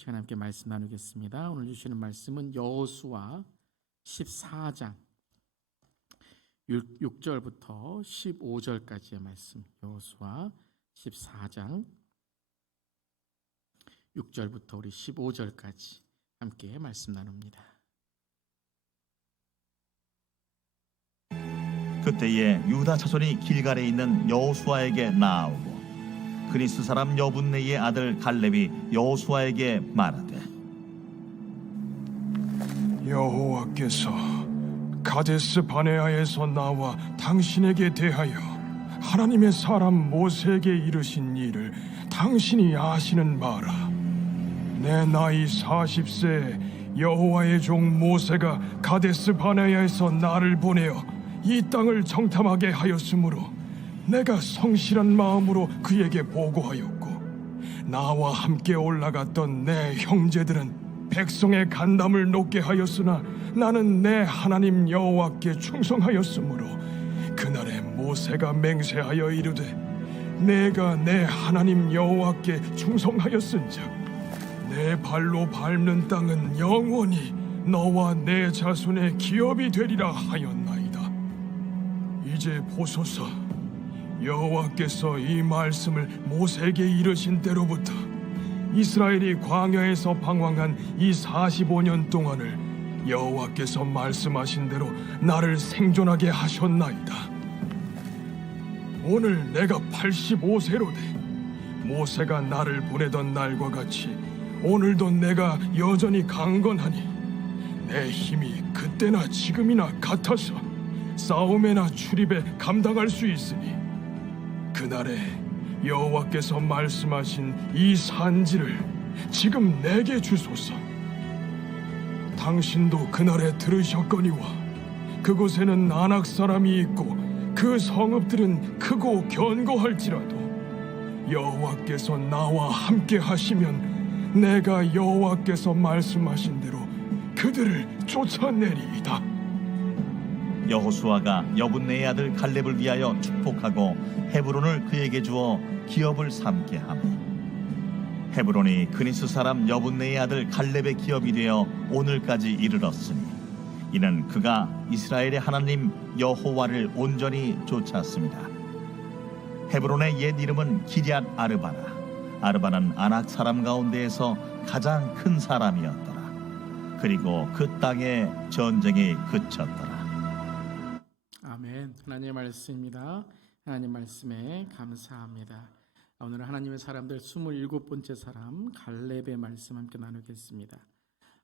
시간 함께 말씀 나누겠습니다. 오늘 주시는 말씀은 여호수아 14장 6절부터 15절까지의 말씀. 여호수아 14장 6절부터 우리 15절까지 함께 말씀 나눕니다. 그때에 유다 자손이 길갈에 있는 여호수아에게 나아오고 그리스 사람 여분네의 아들 갈렙이 여호수아에게 말하되, 여호와께서 가데스 바네아에서 나와 당신에게 대하여 하나님의 사람 모세에게 이르신 일을 당신이 아시는 바라. 내 나이 40세에 여호와의 종 모세가 가데스 바네아에서 나를 보내어 이 땅을 정탐하게 하였으므로 내가 성실한 마음으로 그에게 보고하였고, 나와 함께 올라갔던 내 형제들은 백성의 간담을 높게 하였으나 나는 내 하나님 여호와께 충성하였으므로 그날에 모세가 맹세하여 이르되, 내가 내 하나님 여호와께 충성하였은즉 내 발로 밟는 땅은 영원히 너와 내 자손의 기업이 되리라 하였나이다. 이제 보소서, 여호와께서 이 말씀을 모세에게 이르신 때로부터 이스라엘이 광야에서 방황한 이 45년 동안을 여호와께서 말씀하신 대로 나를 생존하게 하셨나이다. 오늘 내가 85세로 돼 모세가 나를 보내던 날과 같이 오늘도 내가 여전히 강건하니 내 힘이 그때나 지금이나 같아서 싸움에나 출입에 감당할 수 있으니 그날에 여호와께서 말씀하신 이 산지를 지금 내게 주소서. 당신도 그날에 들으셨거니와 그곳에는 아낙 사람이 있고 그 성읍들은 크고 견고할지라도 여호와께서 나와 함께 하시면 내가 여호와께서 말씀하신 대로 그들을 쫓아내리이다. 여호수아가 여분네의 아들 갈렙을 위하여 축복하고 헤브론을 그에게 주어 기업을 삼게 하며, 헤브론이 그니스 사람 여분네의 아들 갈렙의 기업이 되어 오늘까지 이르렀으니 이는 그가 이스라엘의 하나님 여호와를 온전히 쫓았습니다. 헤브론의 옛 이름은 기럇 아르바나. 아르바는 아낙 사람 가운데에서 가장 큰 사람이었더라. 그리고 그 땅에 전쟁이 그쳤더라. 아멘. 하나님의 말씀입니다. 하나님 말씀에 감사합니다. 오늘 하나님의 사람들 27번째 사람 갈렙의 말씀 함께 나누겠습니다.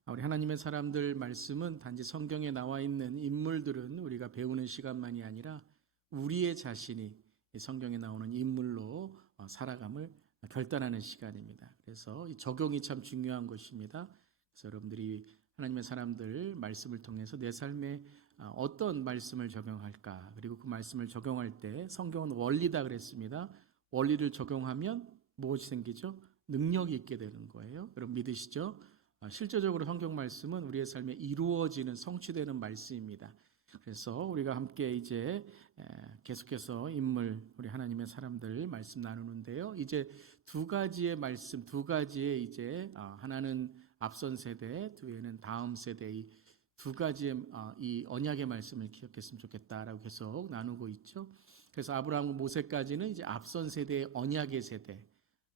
우리 하나님의 사람들 말씀은 단지 성경에 나와 있는 인물들은 우리가 배우는 시간만이 아니라 우리의 자신이 성경에 나오는 인물로 살아감을 결단하는 시간입니다. 그래서 이 적용이 참 중요한 것입니다. 그래서 여러분들이 하나님의 사람들 말씀을 통해서 내 삶에 어떤 말씀을 적용할까, 그리고 그 말씀을 적용할 때 성경은 원리다 그랬습니다. 원리를 적용하면 무엇이 생기죠? 능력이 있게 되는 거예요. 여러분 믿으시죠? 실제적으로 성경 말씀은 우리의 삶에 이루어지는, 성취되는 말씀입니다. 그래서 우리가 함께 이제 계속해서 인물, 우리 하나님의 사람들 말씀 나누는데요. 이제 두 가지의 말씀, 두 가지의 이제 하나는 앞선 세대, 뒤에는 다음 세대의 두 가지의 이 언약의 말씀을 기억했으면 좋겠다라고 계속 나누고 있죠. 그래서 아브라함과 모세까지는 이제 앞선 세대의 언약의 세대,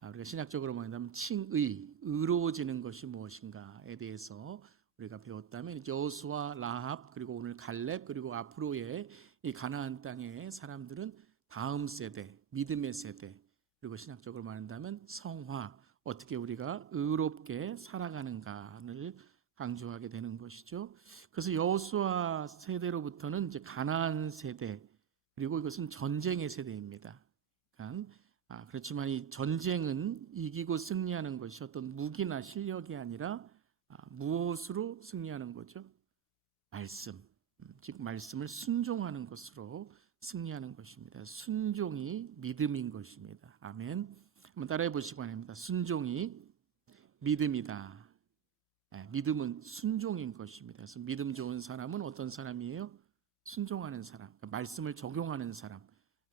우리가 신약적으로 말한다면 칭의, 의로워지는 것이 무엇인가에 대해서 우리가 배웠다면 여호수아, 라합, 그리고 오늘 갈렙, 그리고 앞으로의 이 가나안 땅의 사람들은 다음 세대, 믿음의 세대, 그리고 신학적으로 말한다면 성화, 어떻게 우리가 의롭게 살아가는가를 강조하게 되는 것이죠. 그래서 여호수아 세대로부터는 이제 가나안 세대, 그리고 이것은 전쟁의 세대입니다. 그러니까 그렇지만 이 전쟁은 이기고 승리하는 것이 어떤 무기나 실력이 아니라 무엇으로 승리하는 거죠? 말씀, 즉 말씀을 순종하는 것으로 승리하는 것입니다. 순종이 믿음인 것입니다. 아멘. 한번 따라해 보시기 바랍니다. 순종이 믿음이다. 믿음은 순종인 것입니다. 그래서 믿음 좋은 사람은 어떤 사람이에요? 순종하는 사람, 그러니까 말씀을 적용하는 사람.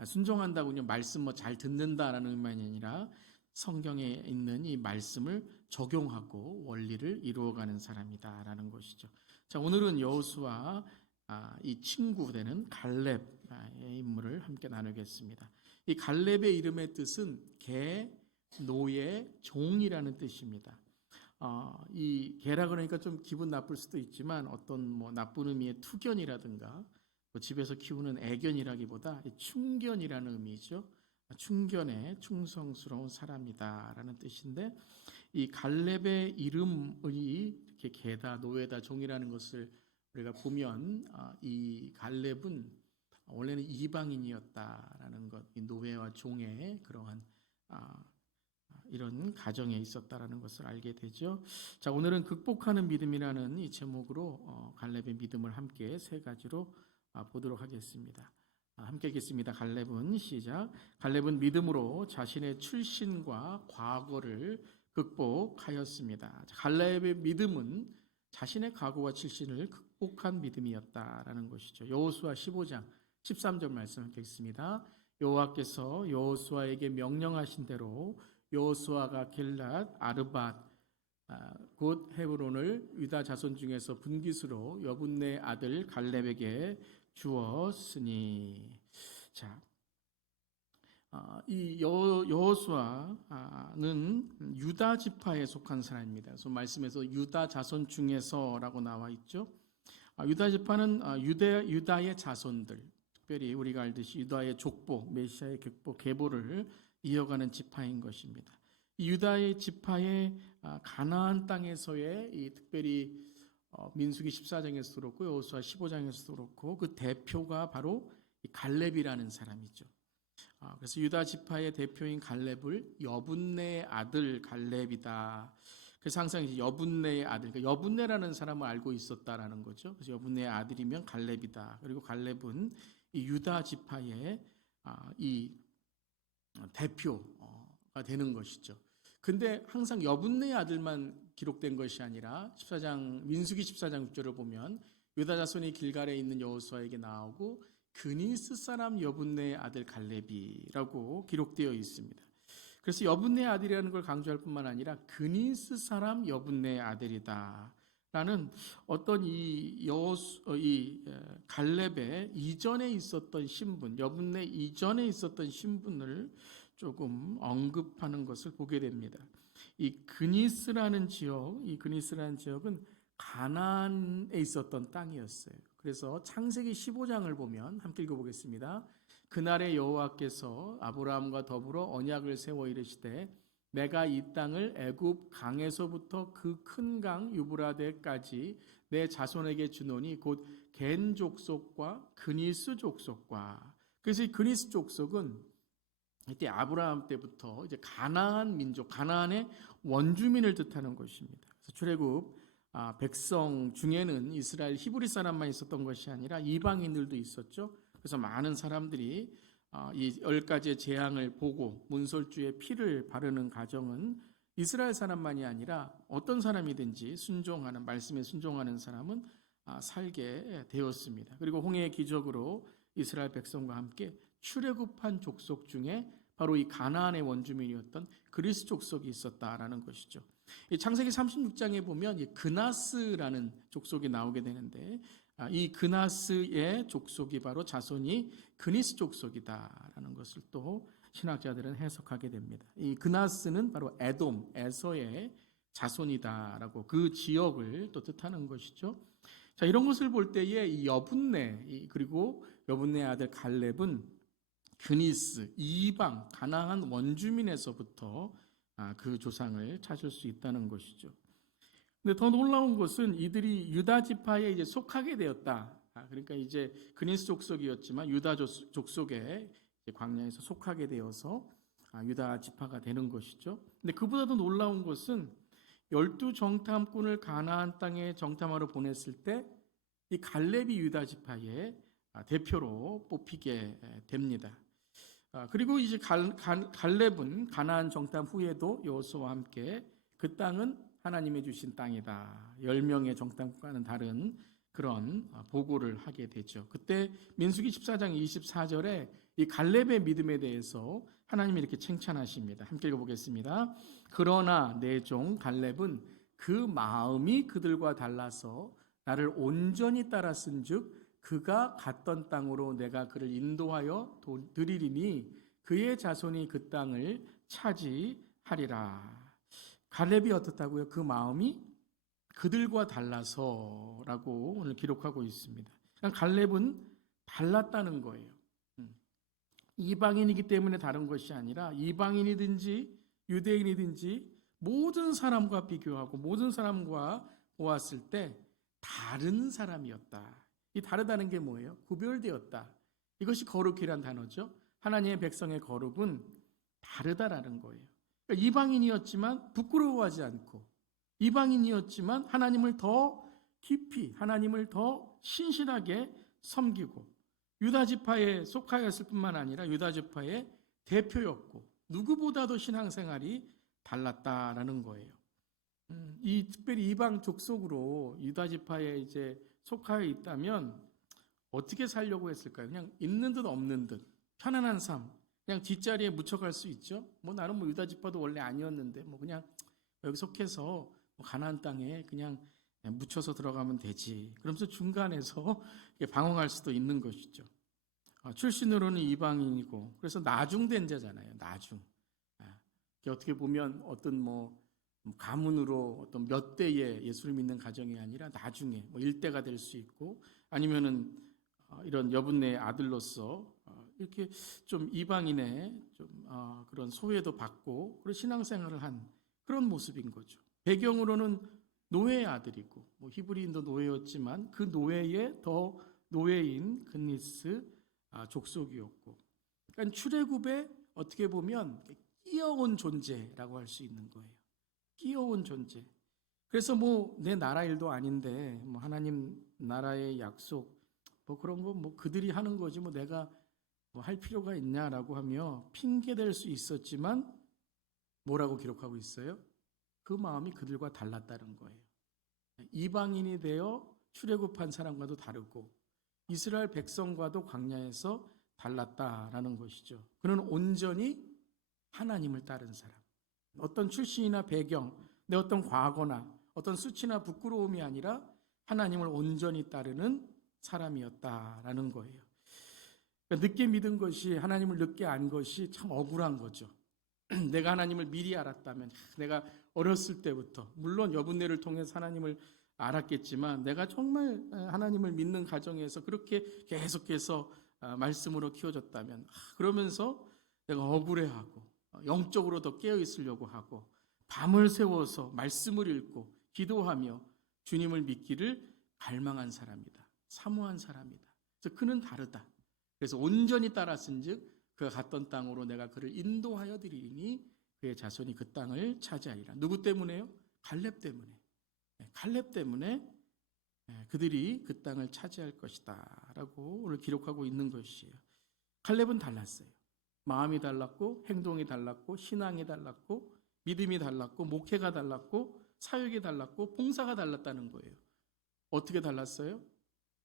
순종한다고 그냥 말씀 잘 듣는다라는 의미가 아니라 성경에 있는 이 말씀을 적용하고 원리를 이루어가는 사람이다라는 것이죠. 자, 오늘은 여호수아 이 친구 되는 갈렙의 인물을 함께 나누겠습니다. 이 갈렙의 이름의 뜻은 개, 노예, 종이라는 뜻입니다. 이 개라 그러니까 좀 기분 나쁠 수도 있지만 어떤 뭐 나쁜 의미의 투견이라든가 뭐 집에서 키우는 애견이라기보다 충견이라는 의미죠. 충견에 충성스러운 사람이다라는 뜻인데 이 갈렙의 이름이 이렇게 개다, 노예다, 종이라는 것을 우리가 보면 이 갈렙은 원래는 이방인이었다라는 것, 이 노예와 종의 그러한 이런 가정에 있었다라는 것을 알게 되죠. 자, 오늘은 극복하는 믿음이라는 이 제목으로 갈렙의 믿음을 함께 세 가지로 보도록 하겠습니다. 함께 읽겠습니다. 갈렙은 시작. 갈렙은 믿음으로 자신의 출신과 과거를 극복하였습니다. 갈렙의 믿음은 자신의 과거와 출신을 극복한 믿음이었다라는 것이죠. 여호수아 15장 13절 말씀 함께 읽습니다. 여호와께서 여호수아에게 명령하신 대로 여호수아가 길랏 아르밧 곧 헤브론을 유다 자손 중에서 분깃으로 여분네 아들 갈렙에게 주었으니. 자, 이 여호수아는 유다 지파에 속한 사람입니다. 그래서 말씀에서 유다 자손 중에서라고 나와 있죠. 유다 지파는 유다의 자손들, 특별히 우리가 알듯이 유다의 족보, 메시아의 계보를 이어가는 지파인 것입니다. 이 유다의 지파의 가나안 땅에서의 이 특별히 민수기 14장에서도 그렇고 여호수아 15장에서도 그렇고 그 대표가 바로 이 갈렙이라는 사람이죠. 그래서 유다 지파의 대표인 갈렙을 여분네의 아들 갈렙이다. 그래서 항상 이제 여분네의 아들, 그러니까 여분네라는 사람을 알고 있었다라는 거죠. 그래서 여분네의 아들이면 갈렙이다. 그리고 갈렙은 이 유다 지파의 이 대표가 되는 것이죠. 근데 항상 여분네의 아들만 기록된 것이 아니라 민수기 14장 6절을 보면 유다 자손이 길갈에 있는 여호수아에게 나오고 그니스 사람 여분네의 아들 갈렙이라고 기록되어 있습니다. 그래서 여분네의 아들이라는 걸 강조할 뿐만 아니라 그니스 사람 여분네의 아들이다 라는 어떤 이 갈렙의 이전에 있었던 신분, 여분네 이전에 있었던 신분을 조금 언급하는 것을 보게 됩니다. 이 그니스라는 지역은 가나안에 있었던 땅이었어요. 그래서 창세기 15장을 보면 함께 읽어보겠습니다. 그날에 여호와께서 아브라함과 더불어 언약을 세워 이르시되 내가 이 땅을 애굽 강에서부터 그 큰 강 유브라데까지 내 자손에게 주노니 곧 겐 족속과 그니스 족속과. 그래서 이 그니스 족속은 이때 아브라함 때부터 이제 가나안 민족, 가나안의 원주민을 뜻하는 것입니다. 그래서 출애굽 백성 중에는 이스라엘 히브리 사람만 있었던 것이 아니라 이방인들도 있었죠. 그래서 많은 사람들이 이 10가지의 재앙을 보고 문설주의 피를 바르는 가정은 이스라엘 사람만이 아니라 어떤 사람이든지 말씀에 순종하는 사람은 살게 되었습니다. 그리고 홍해의 기적으로 이스라엘 백성과 함께 출애굽한 족속 중에 바로 이 가나안의 원주민이었던 그리스 족속이 있었다라는 것이죠. 이 창세기 36장에 보면 이 그나스라는 족속이 나오게 되는데 이 그나스의 족속이 바로 자손이 그니스 족속이다라는 것을 또 신학자들은 해석하게 됩니다. 이 그나스는 바로 에돔, 에서의 자손이다라고 그 지역을 또 뜻하는 것이죠. 자, 이런 것을 볼 때에 이 여분네 그리고 여분네 아들 갈렙은 그니스, 이방, 가나안 원주민에서부터 그 조상을 찾을 수 있다는 것이죠. 근데 더 놀라운 것은 이들이 유다 지파에 이제 속하게 되었다. 그러니까 이제 그니스 족속이었지만 유다 족속에 광야에서 속하게 되어서 유다 지파가 되는 것이죠. 근데 그보다도 놀라운 것은 12정탐꾼을 가나안 땅에 정탐하러 보냈을 때 이 갈렙이 유다 지파의 대표로 뽑히게 됩니다. 그리고 이제 갈렙은 가나안 정탐 후에도 여호수아와 함께 그 땅은 하나님이 주신 땅이다. 10명의 정탐꾼과는 다른 그런 보고를 하게 되죠. 그때 민수기 14장 24절에 이 갈렙의 믿음에 대해서 하나님이 이렇게 칭찬하십니다. 함께 읽어보겠습니다. 그러나 내 종 갈렙은 그 마음이 그들과 달라서 나를 온전히 따랐은즉 그가 갔던 땅으로 내가 그를 인도하여 드리리니 그의 자손이 그 땅을 차지하리라. 갈렙이 어떻다고요? 그 마음이 그들과 달라서라고 오늘 기록하고 있습니다. 그러니까 갈렙은 달랐다는 거예요. 이방인이기 때문에 다른 것이 아니라 이방인이든지 유대인이든지 모든 사람과 비교하고 모든 사람과 보았을 때 다른 사람이었다. 이 다르다는 게 뭐예요? 구별되었다. 이것이 거룩이란 단어죠. 하나님의 백성의 거룩은 다르다라는 거예요. 그러니까 이방인이었지만 부끄러워하지 않고 이방인이었지만 하나님을 더 깊이 하나님을 더 신실하게 섬기고 유다지파에 속하였을 뿐만 아니라 유다지파의 대표였고 누구보다도 신앙생활이 달랐다라는 거예요. 이 특별히 이방 족속으로 유다지파에 이제 속하여 있다면 어떻게 살려고 했을까요? 그냥 있는 듯 없는 듯 편안한 삶, 그냥 뒷자리에 묻혀갈 수 있죠. 뭐 나는 뭐 유다지파도 원래 아니었는데 뭐 그냥 여기 속해서 뭐 가나안 땅에 그냥 묻혀서 들어가면 되지. 그러면서 중간에서 방황할 수도 있는 것이죠. 출신으로는 이방인이고 그래서 나중된 자잖아요. 나중. 어떻게 보면 어떤 뭐 가문으로 어떤 몇 대의 예수를 믿는 가정이 아니라 나중에 뭐 일대가 될 수 있고 아니면은 이런 여분네의 아들로서 이렇게 좀 이방인의 좀 그런 소외도 받고 그런 신앙생활을 한 그런 모습인 거죠. 배경으로는 노예의 아들이고 뭐 히브리인도 노예였지만 그 노예의 더 노예인 근니스 족속이었고, 그러니까 출애굽에 어떻게 보면 끼어온 존재라고 할 수 있는 거예요. 끼어온 존재. 그래서 뭐 내 나라 일도 아닌데 뭐 하나님 나라의 약속 뭐 그런 거 뭐 그들이 하는 거지 뭐 내가 뭐 할 필요가 있냐라고 하며 핑계 댈 수 있었지만 뭐라고 기록하고 있어요? 그 마음이 그들과 달랐다는 거예요. 이방인이 되어 출애굽한 사람과도 다르고 이스라엘 백성과도 광야에서 달랐다라는 것이죠. 그는 온전히 하나님을 따른 사람. 어떤 출신이나 배경, 내 어떤 과거나 어떤 수치나 부끄러움이 아니라 하나님을 온전히 따르는 사람이었다라는 거예요. 그러니까 늦게 믿은 것이 하나님을 늦게 안 것이 참 억울한 거죠. 내가 하나님을 미리 알았다면 내가 어렸을 때부터 물론 여분네를 통해서 하나님을 알았겠지만 내가 정말 하나님을 믿는 가정에서 그렇게 계속해서 말씀으로 키워졌다면 그러면서 내가 억울해하고 영적으로 더 깨어 있으려고 하고 밤을 새워서 말씀을 읽고 기도하며 주님을 믿기를 갈망한 사람이다. 사모한 사람이다. 그래서 그는 다르다. 그래서 온전히 따랐은즉 그가 갔던 땅으로 내가 그를 인도하여 드리니 그의 자손이 그 땅을 차지하리라. 누구 때문에요? 갈렙 때문에. 갈렙 때문에 그들이 그 땅을 차지할 것이다 라고 오늘 기록하고 있는 것이에요. 갈렙은 달랐어요. 마음이 달랐고 행동이 달랐고 신앙이 달랐고 믿음이 달랐고 목회가 달랐고 사역이 달랐고 봉사가 달랐다는 거예요. 어떻게 달랐어요?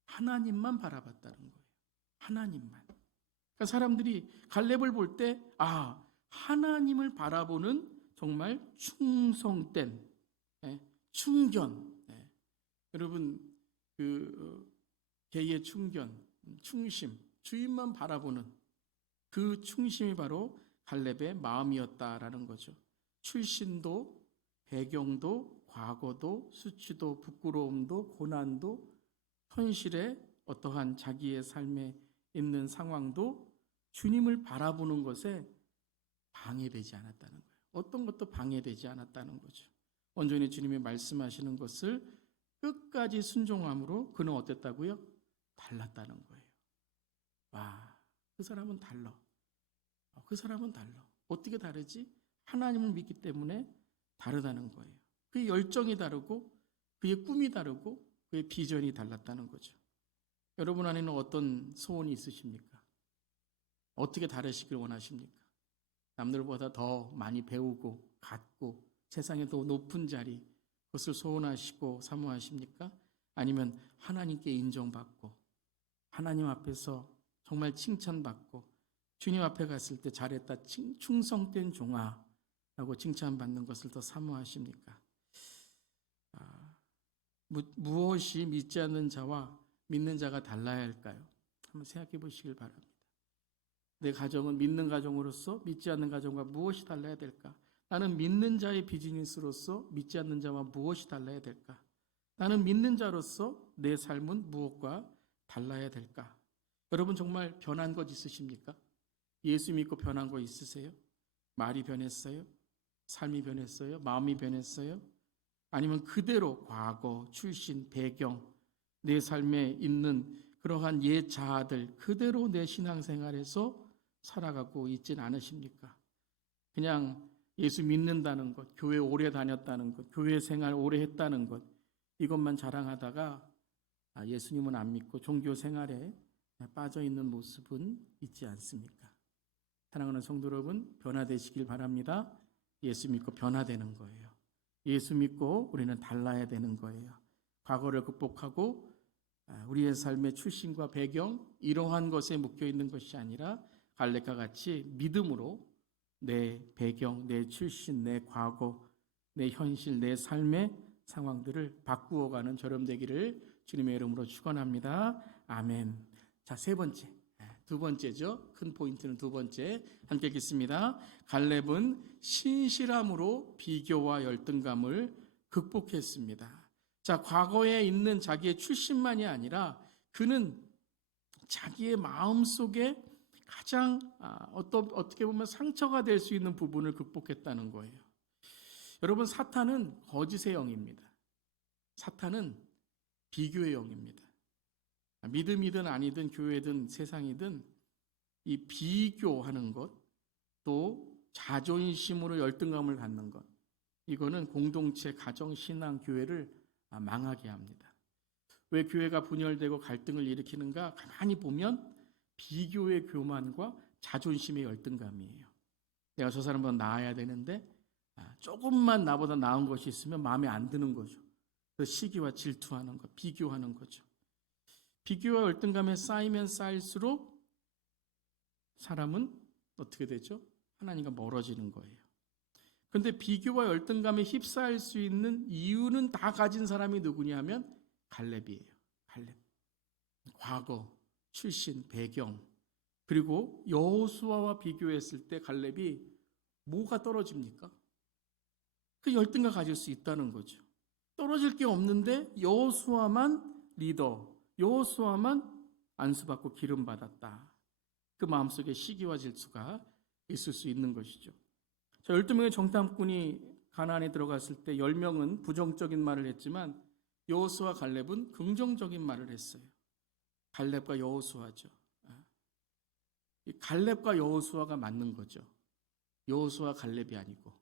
하나님만 바라봤다는 거예요. 하나님만. 그러니까 사람들이 갈렙을 볼 때 하나님을 바라보는 정말 충성된 충견. 여러분 개의 충견, 충심, 주인만 바라보는 그 충심이 바로 갈렙의 마음이었다라는 거죠. 출신도 배경도 과거도 수치도 부끄러움도 고난도 현실의 어떠한 자기의 삶에 있는 상황도 주님을 바라보는 것에 방해되지 않았다는 거예요. 어떤 것도 방해되지 않았다는 거죠. 온전히 주님이 말씀하시는 것을 끝까지 순종함으로 그는 어땠다고요? 달랐다는 거예요. 와, 그 사람은 달라. 그 사람은 달라. 어떻게 다르지? 하나님을 믿기 때문에 다르다는 거예요. 그의 열정이 다르고 그의 꿈이 다르고 그의 비전이 달랐다는 거죠. 여러분 안에는 어떤 소원이 있으십니까? 어떻게 다르시길 원하십니까? 남들보다 더 많이 배우고 갖고 세상에 더 높은 자리 그것을 소원하시고 사모하십니까? 아니면 하나님께 인정받고 하나님 앞에서 정말 칭찬받고 주님 앞에 갔을 때 잘했다, 충성된 종아라고 칭찬받는 것을 더 사모하십니까? 무엇이 믿지 않는 자와 믿는 자가 달라야 할까요? 한번 생각해 보시길 바랍니다. 내 가정은 믿는 가정으로서 믿지 않는 가정과 무엇이 달라야 될까? 나는 믿는 자의 비즈니스로서 믿지 않는 자와 무엇이 달라야 될까? 나는 믿는 자로서 내 삶은 무엇과 달라야 될까? 여러분 정말 변한 것 있으십니까? 예수 믿고 변한 거 있으세요? 말이 변했어요? 삶이 변했어요? 마음이 변했어요? 아니면 그대로 과거, 출신, 배경, 내 삶에 있는 그러한 옛 자아들 그대로 내 신앙생활에서 살아가고 있진 않으십니까? 그냥 예수 믿는다는 것, 교회 오래 다녔다는 것, 교회 생활 오래 했다는 것, 이것만 자랑하다가 예수님은 안 믿고 종교 생활에 빠져 있는 모습은 있지 않습니까? 사랑하는 성도 여러분, 변화되시길 바랍니다. 예수 믿고 변화되는 거예요. 예수 믿고 우리는 달라야 되는 거예요. 과거를 극복하고 우리의 삶의 출신과 배경 이러한 것에 묶여 있는 것이 아니라 갈렙과 같이 믿음으로 내 배경, 내 출신, 내 과거, 내 현실, 내 삶의 상황들을 바꾸어가는 저렴 되기를 주님의 이름으로 축원합니다. 아멘. 자, 두 번째죠. 큰 포인트는 두 번째. 함께 읽겠습니다. 갈렙은 신실함으로 비교와 열등감을 극복했습니다. 자, 과거에 있는 자기의 출신만이 아니라 그는 자기의 마음 속에 가장 어떻게 보면 상처가 될 수 있는 부분을 극복했다는 거예요. 여러분, 사탄은 거짓의 영입니다. 사탄은 비교의 영입니다. 믿음이든 아니든 교회든 세상이든 이 비교하는 것, 또 자존심으로 열등감을 갖는 것, 이거는 공동체, 가정, 신앙, 교회를 망하게 합니다. 왜 교회가 분열되고 갈등을 일으키는가? 가만히 보면 비교의 교만과 자존심의 열등감이에요. 내가 저 사람보다 나아야 되는데 조금만 나보다 나은 것이 있으면 마음에 안 드는 거죠. 그 시기와 질투하는 것, 비교하는 거죠. 비교와 열등감에 쌓이면 쌓일수록 사람은 어떻게 되죠? 하나님과 멀어지는 거예요. 그런데 비교와 열등감에 휩싸일 수 있는 이유는 다 가진 사람이 누구냐 하면 갈렙이에요. 갈렙. 과거, 출신, 배경, 그리고 여호수아와 비교했을 때 갈렙이 뭐가 떨어집니까? 그 열등감 가질 수 있다는 거죠. 떨어질 게 없는데 여호수아만 리더, 여호수아만 안수받고 기름 받았다. 그 마음속에 시기와 질투가 있을 수 있는 것이죠. 자, 12명의 정탐꾼이 가나안에 들어갔을 때 10명은 부정적인 말을 했지만 여호수아 갈렙은 긍정적인 말을 했어요. 갈렙과 여호수아죠. 갈렙과 여호수아가 맞는 거죠. 여호수아 갈렙이 아니고.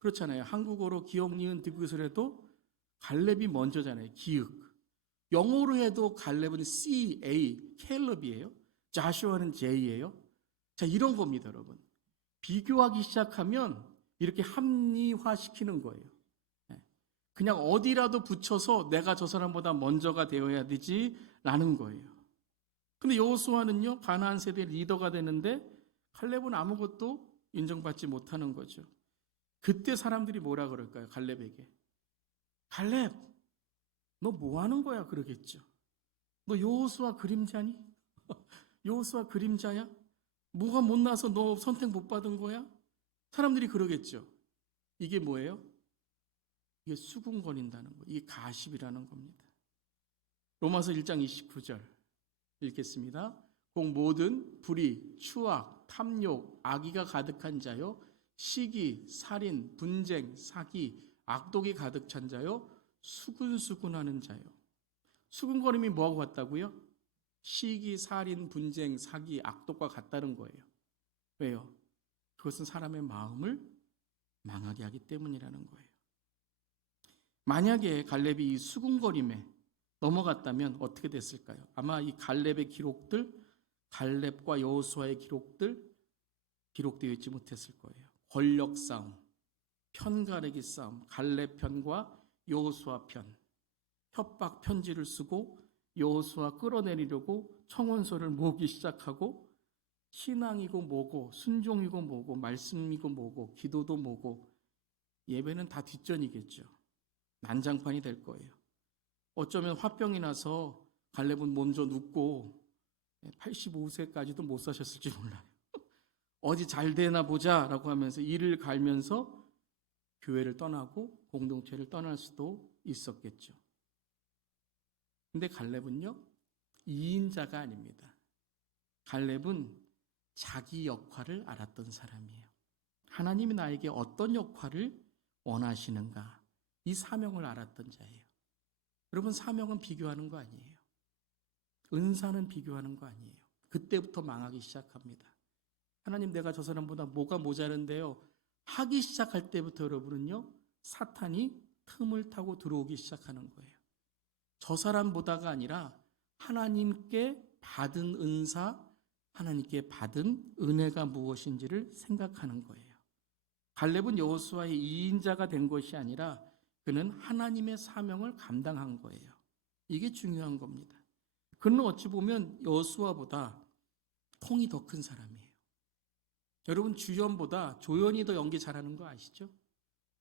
그렇잖아요. 한국어로 기역, 니은, 디귿을 해도 갈렙이 먼저잖아요. 기역. 영어로 해도 갈렙은 C-A, 캘럽이에요. 자슈아는 J예요. 자, 이런 겁니다, 여러분. 비교하기 시작하면 이렇게 합리화시키는 거예요. 그냥 어디라도 붙여서 내가 저 사람보다 먼저가 되어야 되지라는 거예요. 근데 여호수아는요, 가나안 세대의 리더가 되는데 갈렙은 아무것도 인정받지 못하는 거죠. 그때 사람들이 뭐라 그럴까요? 갈렙에게. 갈렙, 너 뭐 하는 거야? 그러겠죠. 너 여호수아 그림자니? 여호수아 그림자야? 뭐가 못나서 너 선택 못 받은 거야? 사람들이 그러겠죠. 이게 뭐예요? 이게 수군거린다는 거, 이게 가십이라는 겁니다. 로마서 1장 29절 읽겠습니다. 꼭 모든 불의, 추악, 탐욕, 악의가 가득한 자요, 시기, 살인, 분쟁, 사기, 악독이 가득 찬 자요, 수군수군하는 자요. 수군거림이 뭐하고 같다고요? 시기, 살인, 분쟁, 사기, 악독과 같다는 거예요. 왜요? 그것은 사람의 마음을 망하게 하기 때문이라는 거예요. 만약에 갈렙이 이 수군거림에 넘어갔다면 어떻게 됐을까요? 아마 이 갈렙의 기록들, 갈렙과 여호수아의 기록들 기록되어 있지 못했을 거예요. 권력 싸움, 편가르기 싸움, 갈렙 편과 여호수아 편, 협박 편지를 쓰고 여호수아 끌어내리려고 청원서를 모으기 시작하고 신앙이고 뭐고 순종이고 뭐고 말씀이고 뭐고 기도도 뭐고 예배는 다 뒷전이겠죠. 난장판이 될 거예요. 어쩌면 화병이 나서 갈렙은 먼저 눕고 85세까지도 못 사셨을지 몰라요. 어디 잘 되나 보자라고 하면서 일을 갈면서 교회를 떠나고 공동체를 떠날 수도 있었겠죠. 근데 갈렙은요, 2인자가 아닙니다. 갈렙은 자기 역할을 알았던 사람이에요. 하나님이 나에게 어떤 역할을 원하시는가, 이 사명을 알았던 자예요. 여러분, 사명은 비교하는 거 아니에요. 은사는 비교하는 거 아니에요. 그때부터 망하기 시작합니다. 하나님, 내가 저 사람보다 뭐가 모자른데요? 하기 시작할 때부터 여러분은요, 사탄이 틈을 타고 들어오기 시작하는 거예요. 저 사람보다가 아니라 하나님께 받은 은사, 하나님께 받은 은혜가 무엇인지를 생각하는 거예요. 갈렙은 여호수아의 2인자가 된 것이 아니라 그는 하나님의 사명을 감당한 거예요. 이게 중요한 겁니다. 그는 어찌 보면 여호수아보다 통이 더 큰 사람이에요. 여러분, 주연보다 조연이 더 연기 잘하는 거 아시죠?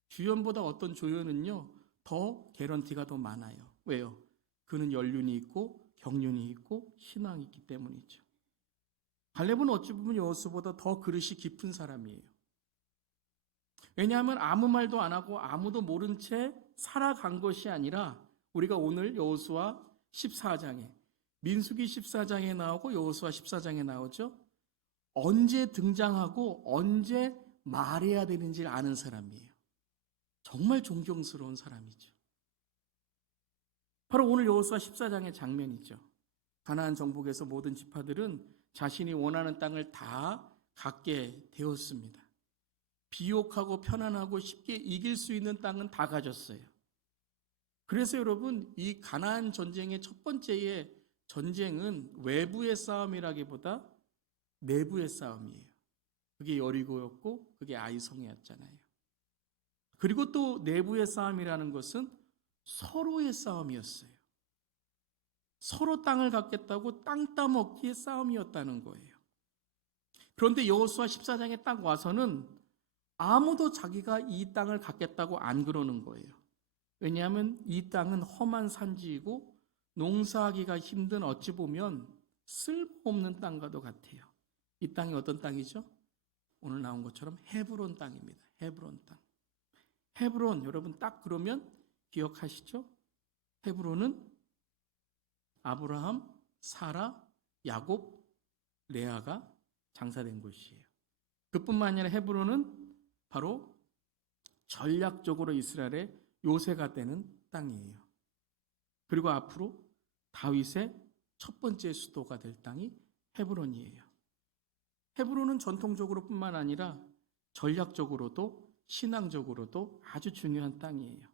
주연보다 어떤 조연은요, 더 개런티가 더 많아요. 왜요? 그는 연륜이 있고 경륜이 있고 신앙이 있기 때문이죠. 갈렙은 어찌 보면 여호수아보다 더 그릇이 깊은 사람이에요. 왜냐하면 아무 말도 안 하고 아무도 모른 채 살아간 것이 아니라 우리가 오늘 여호수아 14장에, 민수기 14장에 나오고 여호수아 14장에 나오죠. 언제 등장하고 언제 말해야 되는지를 아는 사람이에요. 정말 존경스러운 사람이죠. 바로 오늘 여호수아 14장의 장면이죠. 가나안 정복에서 모든 지파들은 자신이 원하는 땅을 다 갖게 되었습니다. 비옥하고 편안하고 쉽게 이길 수 있는 땅은 다 가졌어요. 그래서 여러분, 이 가나안 전쟁의 첫 번째의 전쟁은 외부의 싸움이라기보다 내부의 싸움이에요. 그게 여리고였고 그게 아이성이었잖아요. 그리고 또 내부의 싸움이라는 것은 서로의 싸움이었어요. 서로 땅을 갖겠다고 땅 따먹기의 싸움이었다는 거예요. 그런데 여호수아 14장에 딱 와서는 아무도 자기가 이 땅을 갖겠다고 안 그러는 거예요. 왜냐하면 이 땅은 험한 산지이고 농사하기가 힘든, 어찌 보면 쓸모없는 땅과도 같아요. 이 땅이 어떤 땅이죠? 오늘 나온 것처럼 헤브론 땅입니다. 헤브론 땅. 헤브론, 여러분 딱 그러면 기억하시죠? 헤브론은 아브라함, 사라, 야곱, 레아가 장사된 곳이에요. 그뿐만 아니라 헤브론은 바로 전략적으로 이스라엘의 요새가 되는 땅이에요. 그리고 앞으로 다윗의 첫 번째 수도가 될 땅이 헤브론이에요. 헤브론은 전통적으로 뿐만 아니라 전략적으로도 신앙적으로도 아주 중요한 땅이에요.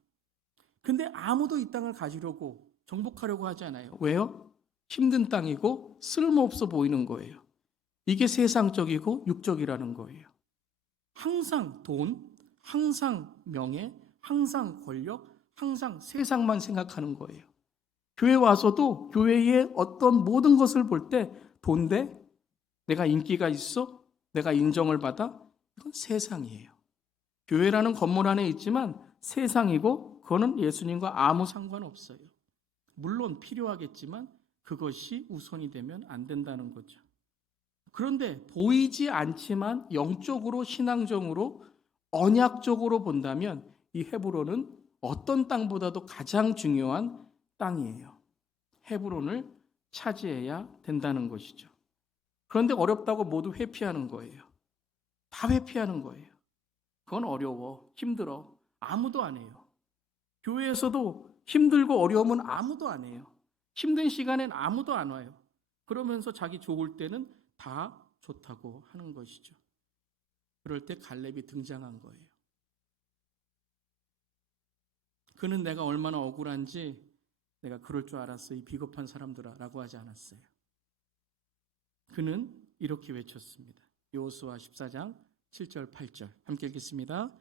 근데 아무도 이 땅을 가지려고 정복하려고 하지 않아요. 왜요? 힘든 땅이고 쓸모없어 보이는 거예요. 이게 세상적이고 육적이라는 거예요. 항상 돈, 항상 명예, 항상 권력, 항상 세상만 생각하는 거예요. 교회 와서도 교회의 어떤 모든 것을 볼 때 돈 대, 내가 인기가 있어, 내가 인정을 받아, 이건 세상이에요. 교회라는 건물 안에 있지만 세상이고 그거는 예수님과 아무 상관없어요. 물론 필요하겠지만 그것이 우선이 되면 안 된다는 거죠. 그런데 보이지 않지만 영적으로, 신앙적으로, 언약적으로 본다면 이 헤브론은 어떤 땅보다도 가장 중요한 땅이에요. 헤브론을 차지해야 된다는 것이죠. 그런데 어렵다고 모두 회피하는 거예요. 다 회피하는 거예요. 그건 어려워, 힘들어, 아무도 안 해요. 교회에서도 힘들고 어려우면 아무도 안 해요. 힘든 시간엔 아무도 안 와요. 그러면서 자기 좋을 때는 다 좋다고 하는 것이죠. 그럴 때 갈렙이 등장한 거예요. 그는 내가 얼마나 억울한지 내가 그럴 줄 알았어, 이 비겁한 사람들아 라고 하지 않았어요. 그는 이렇게 외쳤습니다. 여호수아 14장 7절 8절 함께 읽겠습니다.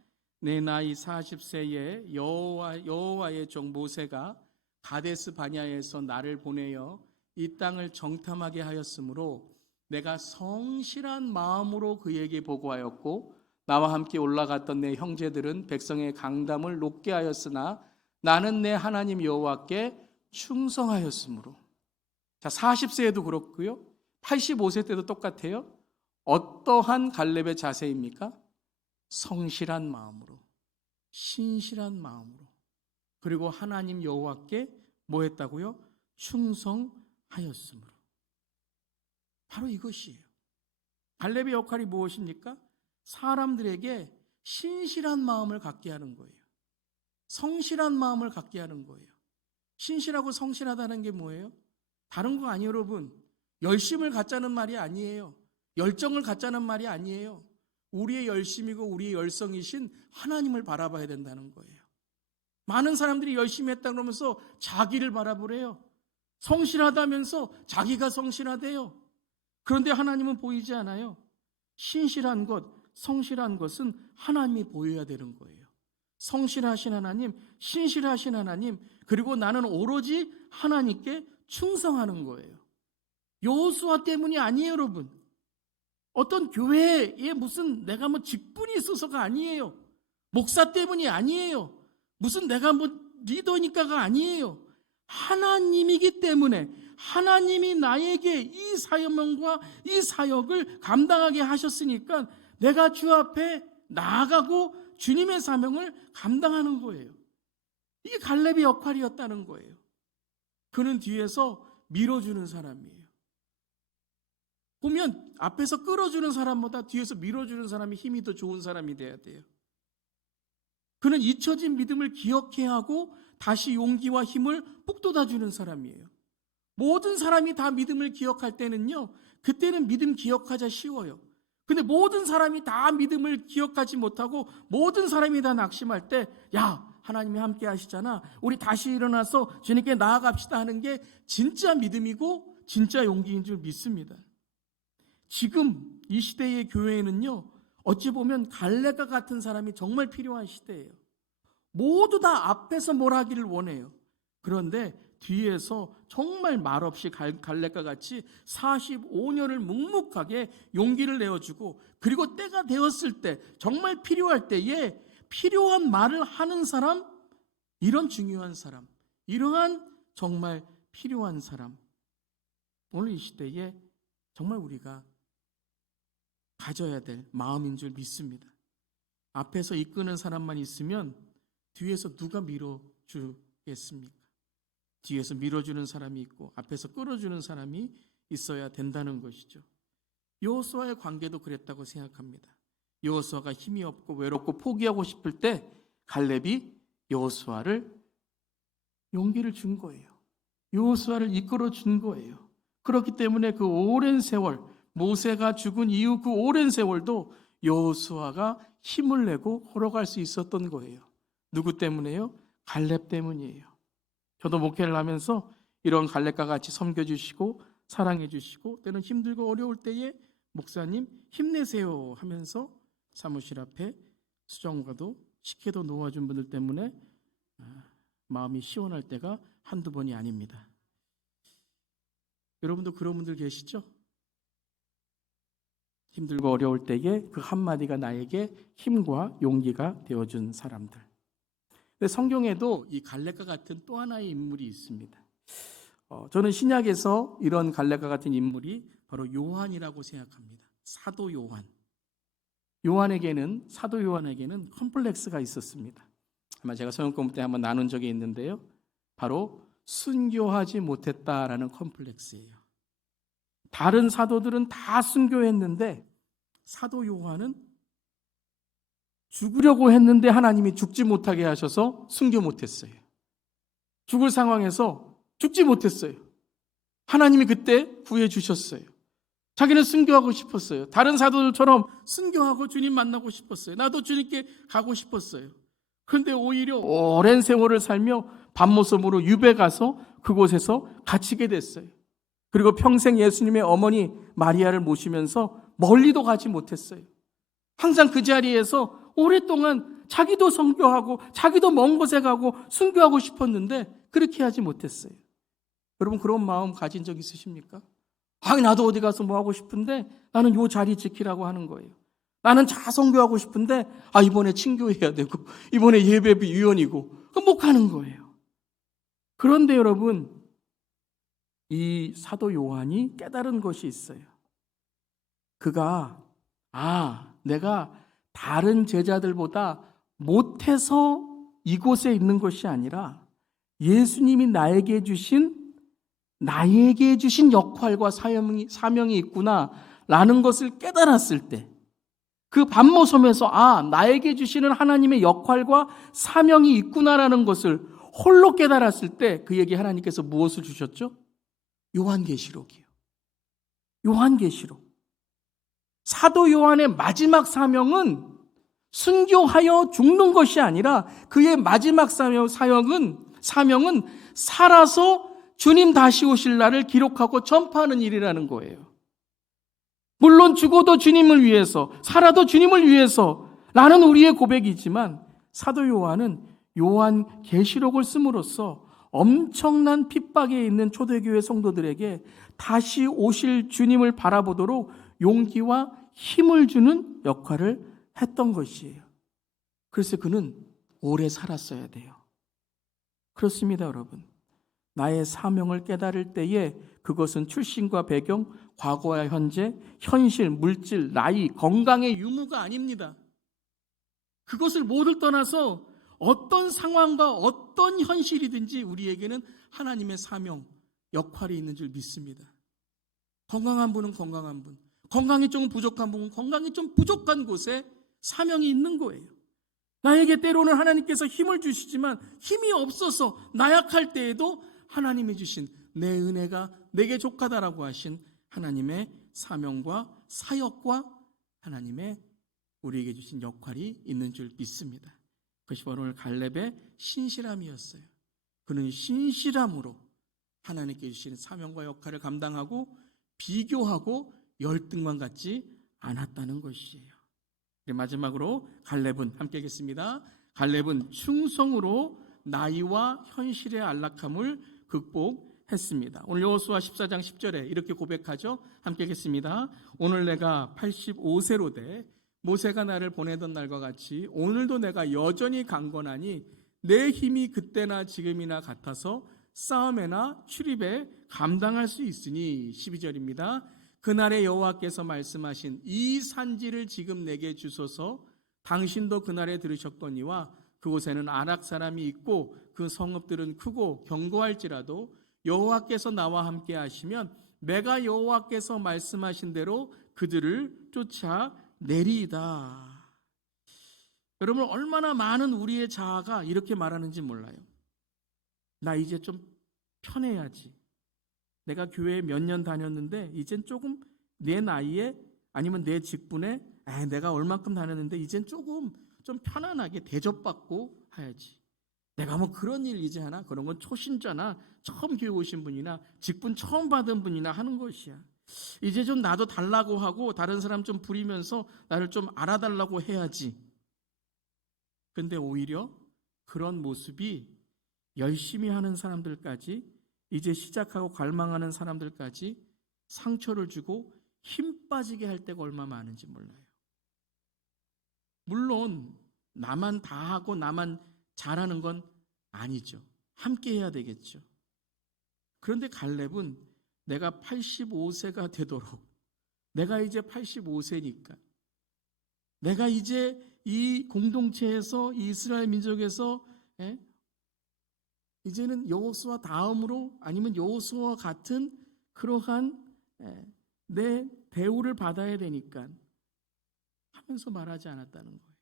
내 나이 40세에 여호와의 종 모세가 가데스 바냐에서 나를 보내어 이 땅을 정탐하게 하였으므로 내가 성실한 마음으로 그에게 보고하였고 나와 함께 올라갔던 내 형제들은 백성의 강담을 높게 하였으나 나는 내 하나님 여호와께 충성하였으므로. 자, 40세에도 그렇고요. 85세 때도 똑같아요. 어떠한 갈렙의 자세입니까? 성실한 마음으로, 신실한 마음으로, 그리고 하나님 여호와께 뭐 했다고요? 충성하였으므로. 바로 이것이에요. 갈렙의 역할이 무엇입니까? 사람들에게 신실한 마음을 갖게 하는 거예요. 성실한 마음을 갖게 하는 거예요. 신실하고 성실하다는 게 뭐예요? 다른 거 아니에요, 여러분. 열심을 갖자는 말이 아니에요. 열정을 갖자는 말이 아니에요. 우리의 열심이고 우리의 열성이신 하나님을 바라봐야 된다는 거예요. 많은 사람들이 열심히 했다 그러면서 자기를 바라보래요. 성실하다면서 자기가 성실하대요. 그런데 하나님은 보이지 않아요. 신실한 것, 성실한 것은 하나님이 보여야 되는 거예요. 성실하신 하나님, 신실하신 하나님, 그리고 나는 오로지 하나님께 충성하는 거예요. 여호수아 때문이 아니에요, 여러분. 어떤 교회에 무슨 내가 뭐 직분이 있어서가 아니에요. 목사 때문이 아니에요. 무슨 내가 뭐 리더니까가 아니에요. 하나님이기 때문에 하나님이 나에게 이 사명과 이 사역을 감당하게 하셨으니까 내가 주 앞에 나아가고 주님의 사명을 감당하는 거예요. 이게 갈렙의 역할이었다는 거예요. 그는 뒤에서 밀어주는 사람이에요. 보면 앞에서 끌어주는 사람보다 뒤에서 밀어주는 사람이 힘이 더 좋은 사람이 돼야 돼요. 그는 잊혀진 믿음을 기억해야 하고 다시 용기와 힘을 북돋아주는 사람이에요. 모든 사람이 다 믿음을 기억할 때는요, 그때는 믿음 기억하자 쉬워요. 근데 모든 사람이 다 믿음을 기억하지 못하고 모든 사람이 다 낙심할 때, 야, 하나님이 함께 하시잖아, 우리 다시 일어나서 주님께 나아갑시다 하는 게 진짜 믿음이고 진짜 용기인 줄 믿습니다. 지금 이 시대의 교회에는요, 어찌 보면 갈렙과 같은 사람이 정말 필요한 시대예요. 모두 다 앞에서 뭘 하기를 원해요. 그런데 뒤에서 정말 말없이 갈렙과 같이 45년을 묵묵하게 용기를 내어주고, 그리고 때가 되었을 때, 정말 필요할 때에 필요한 말을 하는 사람, 이런 중요한 사람, 이러한 정말 필요한 사람, 오늘 이 시대에 정말 우리가 가져야 될 마음인 줄 믿습니다. 앞에서 이끄는 사람만 있으면 뒤에서 누가 밀어주겠습니까? 뒤에서 밀어주는 사람이 있고 앞에서 끌어주는 사람이 있어야 된다는 것이죠. 여호수아의 관계도 그랬다고 생각합니다. 여호수아가 힘이 없고 외롭고 포기하고 싶을 때 갈렙이 여호수아를 용기를 준 거예요. 여호수아를 이끌어 준 거예요. 그렇기 때문에 그 오랜 세월, 모세가 죽은 이후 그 오랜 세월도 여호수아가 힘을 내고 걸어갈 수 있었던 거예요. 누구 때문에요? 갈렙 때문이에요. 저도 목회를 하면서 이런 갈렙과 같이 섬겨주시고 사랑해주시고 때는 힘들고 어려울 때에 목사님 힘내세요 하면서 사무실 앞에 수정과도 식혜도 놓아준 분들 때문에 마음이 시원할 때가 한두 번이 아닙니다. 여러분도 그런 분들 계시죠? 힘들고 어려울 때에 그 한마디가 나에게 힘과 용기가 되어준 사람들. 근데 성경에도 이 갈렙과 같은 또 하나의 인물이 있습니다. 저는 신약에서 이런 갈렙과 같은 인물이 바로 요한이라고 생각합니다. 사도 요한. 사도 요한에게는 컴플렉스가 있었습니다. 아마 제가 성경 공부 때 한번 나눈 적이 있는데요. 바로 순교하지 못했다라는 컴플렉스예요. 다른 사도들은 다 순교했는데 사도 요한은 죽으려고 했는데 하나님이 죽지 못하게 하셔서 순교 못했어요. 죽을 상황에서 죽지 못했어요. 하나님이 그때 구해 주셨어요. 자기는 순교하고 싶었어요. 다른 사도들처럼 순교하고 주님 만나고 싶었어요. 나도 주님께 가고 싶었어요. 그런데 오히려 오랜 세월을 살며 밤모섬으로 유배 가서 그곳에서 갇히게 됐어요. 그리고 평생 예수님의 어머니 마리아를 모시면서 멀리도 가지 못했어요. 항상 그 자리에서 오랫동안 자기도 선교하고 자기도 먼 곳에 가고 순교하고 싶었는데 그렇게 하지 못했어요. 여러분 그런 마음 가진 적 있으십니까? 나도 어디 가서 뭐 하고 싶은데 나는 요 자리 지키라고 하는 거예요. 나는 자선교하고 싶은데 이번에 친교해야 되고 이번에 예배비 위원이고 그럼 못 가는 거예요. 그런데 여러분, 이 사도 요한이 깨달은 것이 있어요. 그가 내가 다른 제자들보다 못해서 이곳에 있는 것이 아니라 예수님이 나에게 주신 역할과 사명이 있구나라는 것을 깨달았을 때, 그 밤모섬에서 나에게 주시는 하나님의 역할과 사명이 있구나라는 것을 홀로 깨달았을 때 그에게 하나님께서 무엇을 주셨죠? 요한계시록이요. 요한계시록. 사도 요한의 마지막 사명은 순교하여 죽는 것이 아니라 그의 마지막 사명은 살아서 주님 다시 오실 날을 기록하고 전파하는 일이라는 거예요. 물론 죽어도 주님을 위해서, 살아도 주님을 위해서라는 우리의 고백이지만 사도 요한은 요한계시록을 씀으로써 엄청난 핍박에 있는 초대교회 성도들에게 다시 오실 주님을 바라보도록 용기와 힘을 주는 역할을 했던 것이에요. 그래서 그는 오래 살았어야 돼요. 그렇습니다, 여러분. 나의 사명을 깨달을 때에 그것은 출신과 배경, 과거와 현재, 현실, 물질, 나이, 건강의 유무가 아닙니다. 그것을 모두 떠나서 어떤 상황과 어떤 현실이든지 우리에게는 하나님의 사명, 역할이 있는 줄 믿습니다. 건강한 분은 건강한 분, 건강이 좀 부족한 분은 건강이 좀 부족한 곳에 사명이 있는 거예요. 나에게 때로는 하나님께서 힘을 주시지만 힘이 없어서 나약할 때에도 하나님이 주신 내 은혜가 내게 족하다라고 하신 하나님의 사명과 사역과 하나님의 우리에게 주신 역할이 있는 줄 믿습니다. 그것이 바로 오늘 갈렙의 신실함이었어요. 그는 신실함으로 하나님께 주신 사명과 역할을 감당하고 비교하고 열등만 갖지 않았다는 것이에요. 마지막으로 갈렙은 함께 하겠습니다. 갈렙은 충성으로 나이와 현실의 안락함을 극복했습니다. 오늘 여호수아 14장 10절에 이렇게 고백하죠. 함께 하겠습니다. 오늘 내가 85세로 돼 모세가 나를 보내던 날과 같이 오늘도 내가 여전히 강건하니 내 힘이 그때나 지금이나 같아서 싸움에나 출입에 감당할 수 있으니 12절입니다. 그날에 여호와께서 말씀하신 이 산지를 지금 내게 주소서. 당신도 그날에 들으셨거니와 그곳에는 아낙 사람이 있고 그 성읍들은 크고 견고할지라도 여호와께서 나와 함께 하시면 내가 여호와께서 말씀하신 대로 그들을 쫓아내리이다. 여러분, 얼마나 많은 우리의 자아가 이렇게 말하는지 몰라요. 나 이제 좀 편해야지. 내가 교회에 몇 년 다녔는데 이젠 조금 내 나이에 아니면 내 직분에 내가 얼만큼 다녔는데 이젠 조금 좀 편안하게 대접받고 해야지. 내가 뭐 그런 일 이제 하나? 그런 건 초신자나 처음 교회 오신 분이나 직분 처음 받은 분이나 하는 것이야. 이제 좀 나도 달라고 하고 다른 사람 좀 부리면서 나를 좀 알아달라고 해야지. 근데 오히려 그런 모습이 열심히 하는 사람들까지, 이제 시작하고 갈망하는 사람들까지 상처를 주고 힘 빠지게 할 때가 얼마나 많은지 몰라요. 물론 나만 다 하고 나만 잘하는 건 아니죠. 함께 해야 되겠죠. 그런데 갈렙은 내가 85세가 되도록, 내가 이제 85세니까, 내가 이제 이 공동체에서, 이 이스라엘 민족에서 이제는 여호수아 다음으로 아니면 여호수아와 같은 그러한 내 대우를 받아야 되니까 하면서 말하지 않았다는 거예요.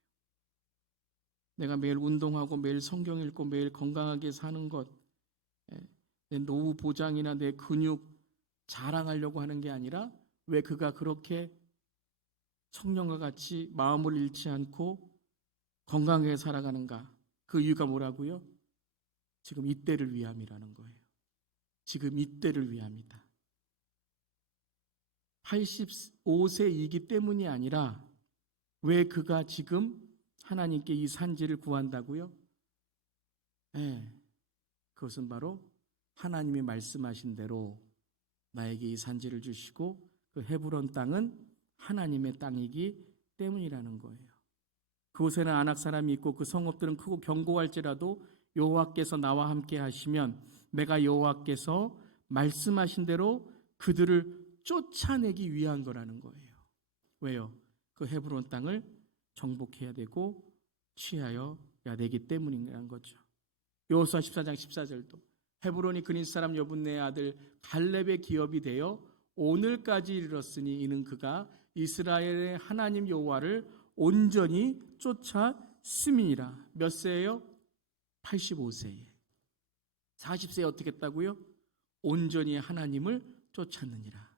내가 매일 운동하고 매일 성경 읽고 매일 건강하게 사는 것, 내 노후 보장이나 내 근육 자랑하려고 하는 게 아니라 왜 그가 그렇게 청년과 같이 마음을 잃지 않고 건강하게 살아가는가? 그 이유가 뭐라고요? 지금 이때를 위함이라는 거예요. 지금 이때를 위함이다. 85세이기 때문이 아니라 왜 그가 지금 하나님께 이 산지를 구한다고요? 그것은 바로 하나님이 말씀하신 대로 나에게 이 산지를 주시고 그 헤브론 땅은 하나님의 땅이기 때문이라는 거예요. 그곳에는 아낙 사람이 있고 그 성읍들은 크고 견고할지라도 여호와께서 나와 함께 하시면 내가 여호와께서 말씀하신 대로 그들을 쫓아내기 위한 거라는 거예요. 왜요? 그 헤브론 땅을 정복해야 되고 취하여야 되기 때문이라는 거죠. 여호수아 14장 14절도 헤브론이 그니스 사람 여분네의 아들 갈렙의 기업이 되어 오늘까지 이르렀으니 이는 그가 이스라엘의 하나님 여호와를 온전히 쫓았음이니라. 몇 세예요? 85세에. 40세에 어떻게 했다고요? 온전히 하나님을 쫓았느니라.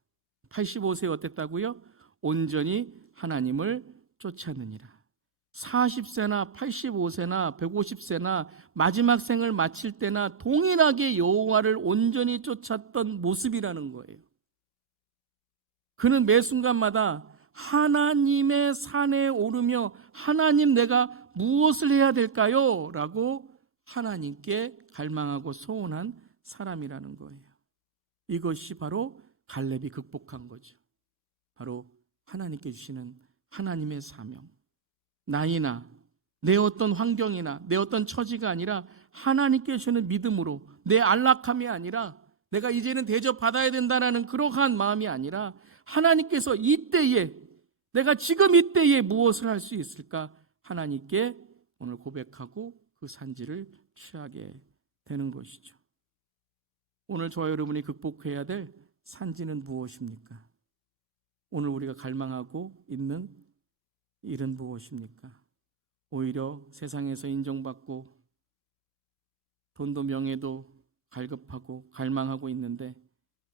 85세에 어땠다고요? 온전히 하나님을 쫓았느니라. 40세나 85세나 150세나 마지막 생을 마칠 때나 동일하게 여호와를 온전히 쫓았던 모습이라는 거예요. 그는 매 순간마다 하나님의 산에 오르며 하나님 내가 무엇을 해야 될까요? 라고 하나님께 갈망하고 소원한 사람이라는 거예요. 이것이 바로 갈렙이 극복한 거죠. 바로 하나님께 주시는 하나님의 사명. 나이나 내 어떤 환경이나 내 어떤 처지가 아니라 하나님께 주시는 믿음으로 내 안락함이 아니라 내가 이제는 대접받아야 된다는 그러한 마음이 아니라 하나님께서 이때에 내가 지금 이때에 무엇을 할 수 있을까 하나님께 오늘 고백하고 그 산지를 취하게 되는 것이죠. 오늘 저와 여러분이 극복해야 될 산지는 무엇입니까? 오늘 우리가 갈망하고 있는 일은 무엇입니까? 오히려 세상에서 인정받고 돈도 명예도 갈급하고 갈망하고 있는데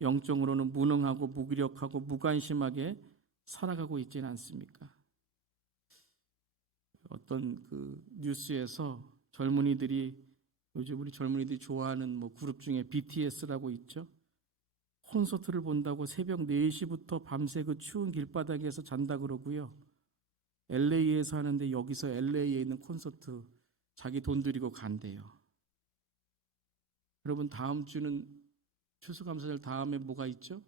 영적으로는 무능하고 무기력하고 무관심하게 살아가고 있지는 않습니까? 어떤 그 뉴스에서 젊은이들이 요즘 우리 젊은이들이 좋아하는 그룹 중에 BTS라고 있죠. 콘서트를 본다고 새벽 4시부터 밤새 그 추운 길바닥에서 잔다 그러고요. LA에서 하는데 여기서 LA에 있는 콘서트 자기 돈 들이고 간대요. 여러분 다음 주는 추수감사절 다음에 뭐가 있죠?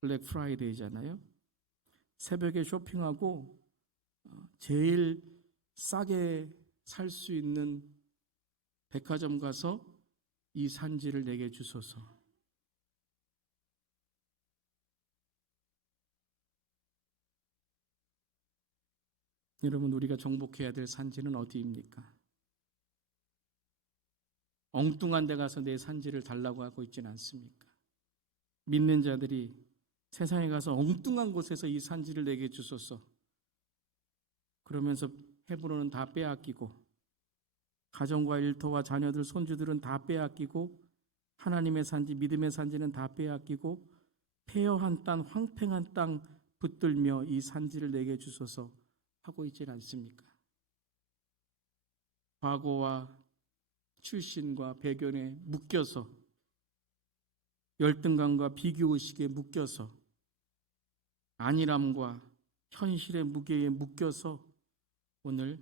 블랙 프라이데이잖아요. 새벽에 쇼핑하고 제일 싸게 살 수 있는 백화점 가서 이 산지를 내게 주소서. 여러분 우리가 정복해야 될 산지는 어디입니까? 엉뚱한 데 가서 내 산지를 달라고 하고 있지는 않습니까? 믿는 자들이 세상에 가서 엉뚱한 곳에서 이 산지를 내게 주소서. 그러면서 헤브론은 다 빼앗기고 가정과 일터와 자녀들 손주들은 다 빼앗기고 하나님의 산지 믿음의 산지는 다 빼앗기고 폐허한 땅 황폐한 땅 붙들며 이 산지를 내게 주소서 하고 있지 않습니까? 과거와 출신과 배경에 묶여서 열등감과 비교의식에 묶여서 안일함과 현실의 무게에 묶여서 오늘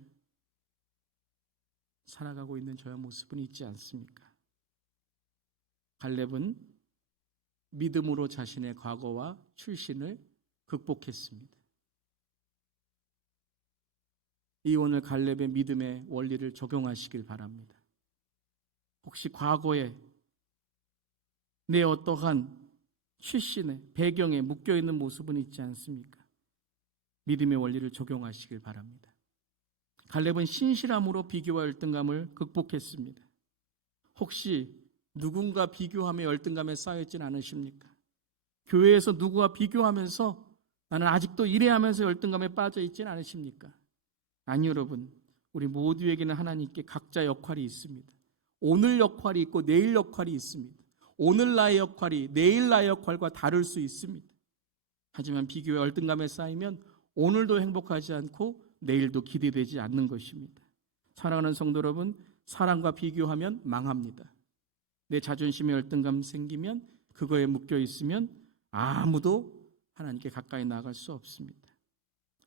살아가고 있는 저의 모습은 있지 않습니까? 갈렙은 믿음으로 자신의 과거와 출신을 극복했습니다. 이 오늘 갈렙의 믿음의 원리를 적용하시길 바랍니다. 혹시 과거에 내 어떠한 출신의 배경에 묶여있는 모습은 있지 않습니까? 믿음의 원리를 적용하시길 바랍니다. 갈렙은 신실함으로 비교와 열등감을 극복했습니다. 혹시 누군가 비교하며 열등감에 쌓여있지는 않으십니까? 교회에서 누구와 비교하면서 나는 아직도 이래 하면서 열등감에 빠져있지는 않으십니까? 아니 여러분, 우리 모두에게는 하나님께 각자 역할이 있습니다. 오늘 역할이 있고 내일 역할이 있습니다. 오늘 나의 역할이 내일 나의 역할과 다를 수 있습니다. 하지만 비교와 열등감에 쌓이면 오늘도 행복하지 않고 내일도 기대되지 않는 것입니다. 사랑하는 성도 여러분, 사람과 비교하면 망합니다. 내 자존심에 열등감 생기면 그거에 묶여 있으면 아무도 하나님께 가까이 나아갈 수 없습니다.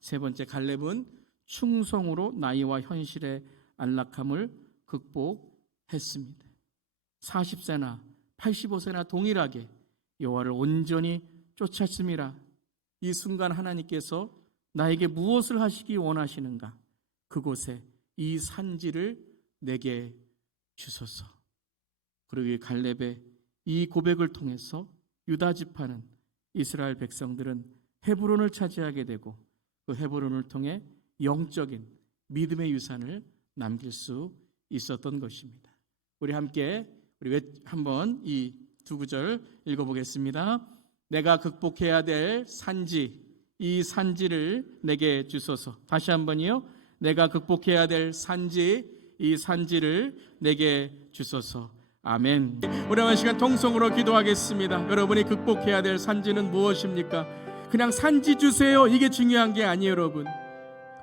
세 번째, 갈렙은 충성으로 나이와 현실의 안락함을 극복했습니다. 40세나 85세나 동일하게 여호와를 온전히 쫓았음이라. 이 순간 하나님께서 나에게 무엇을 하시기 원하시는가? 그곳에 이 산지를 내게 주소서. 그러기에 갈렙의 이 고백을 통해서 유다 지파는, 이스라엘 백성들은 헤브론을 차지하게 되고 그 헤브론을 통해 영적인 믿음의 유산을 남길 수 있었던 것입니다. 우리 함께 한번 이 두 구절 읽어보겠습니다. 내가 극복해야 될 산지, 이 산지를 내게 주소서. 다시 한번이요. 내가 극복해야 될 산지, 이 산지를 내게 주소서. 아멘. 우리 한 시간 통성으로 기도하겠습니다. 여러분이 극복해야 될 산지는 무엇입니까? 그냥 산지 주세요, 이게 중요한 게 아니에요. 여러분,